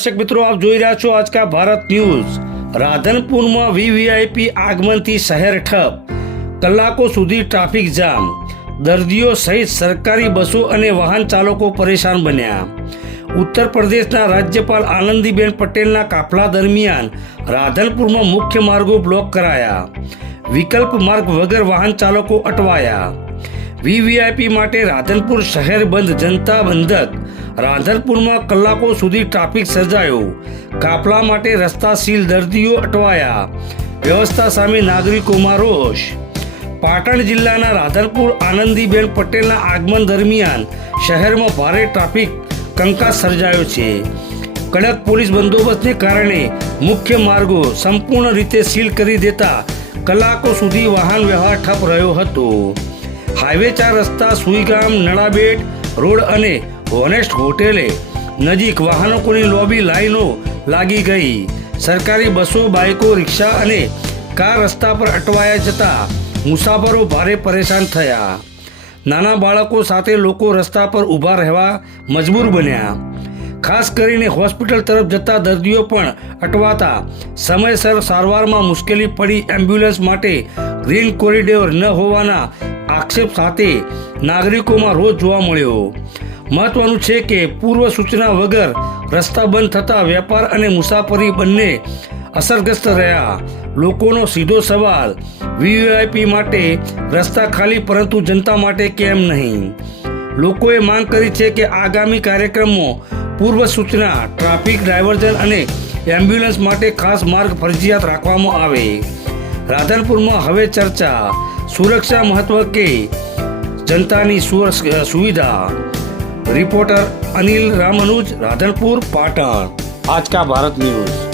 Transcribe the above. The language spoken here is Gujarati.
दर्शक मित्रों, आप જોઈ રહ્યા છો આજકા ભારત ન્યૂઝ। રાધનપુરમાં વીવીઆઈપી આગમનથી શહેર ઠપ, કલાકો સુધી ટ્રાફિક જામ, દર્દીઓ સહિત સરકારી બસો અને વાહન ચાલકો પરેશાન બન્યા। ઉત્તર પ્રદેશના રાજ્યપાલ આનંદીબેન પટેલના કાફલા દરમિયાન રાધનપુરમાં મુખ્ય માર્ગો બ્લોક કરાયા, વિકલ્પ માર્ગ વગર વાહન ચાલકો અટવાયા। વીવીઆઈપી માટે રાધનપુર શહેર બંધ, જનતા બંધક। રાધનપુરમાં કલાકો સુધી ટ્રાફિક સર્જાયો, કાફલા માટે રસ્તા સીલ, દર્દીઓ અટવાયા, વ્યવસ્થા સામે નાગરિકોમાં રોષ। પાટણ જિલ્લાના રાધનપુર આનંદીબેન પટેલના આગમન દરમિયાન શહેરમાં ભારે ટ્રાફિક કંકાસ સર્જાયો છે। કડક પોલીસ બંદોબસ્તને કારણે મુખ્ય માર્ગો સંપૂર્ણ રીતે સીલ કરી દેતા કલાકો સુધી વાહન વ્યવહાર ઠપ રહ્યો હતો। હાઈવે 4 રસ્તા સુઈગામ, નળાબેટ રોડ અને હોનેસ્ટ હોટેલે નજીક વાહનોની લોબી લાઈનો લાગી ગઈ। સરકારી બસો, બાઇકો, રિક્ષા અને કાર રસ્તા પર અટવાયા જતા મુસાફરો ભારે પરેશાન થયા। નાના બાળકો સાથે લોકો રસ્તા પર ઊભા રહેવા મજબૂર બન્યા। ખાસ કરીને હોસ્પિટલ તરફ જતા દર્દીઓ પણ અટવાતા સમયસર સારવારમાં મુશ્કેલી પડી। એમ્બ્યુલન્સ માટે ગ્રીન કોરિડોર ન હોવાના આક્ષેપ સાથે નાગરિકોમાં રોષ જોવા મળ્યો। મહત્વનું છે કે પૂર્વ સૂચના વગર રસ્તા બંધ થતા વેપાર અને મુસાફરી બંને અસરગ્રસ્ત રહ્યા। લોકોનો સીધો સવાલ, વીવીઆઈપી માટે રસ્તા ખાલી, પરંતુ જનતા માટે કેમ નહીં? લોકોએ માંગ કરી છે કે આગામી કાર્યક્રમમાં પૂર્વ સૂચના, ટ્રાફિક ડાયવર્ઝન અને એમ્બ્યુલન્સ માટે ખાસ માર્ગ ફરજિયાત રાખવામાં આવે। રાધનપુરમાં હવે ચર્ચા, સુરક્ષા મહત્વ કે જનતાની સુવિધા। રિપોર્ટર અનિલ રામાનુજ, રાધનપુર, પાટણ। आज का भारत न्यूज।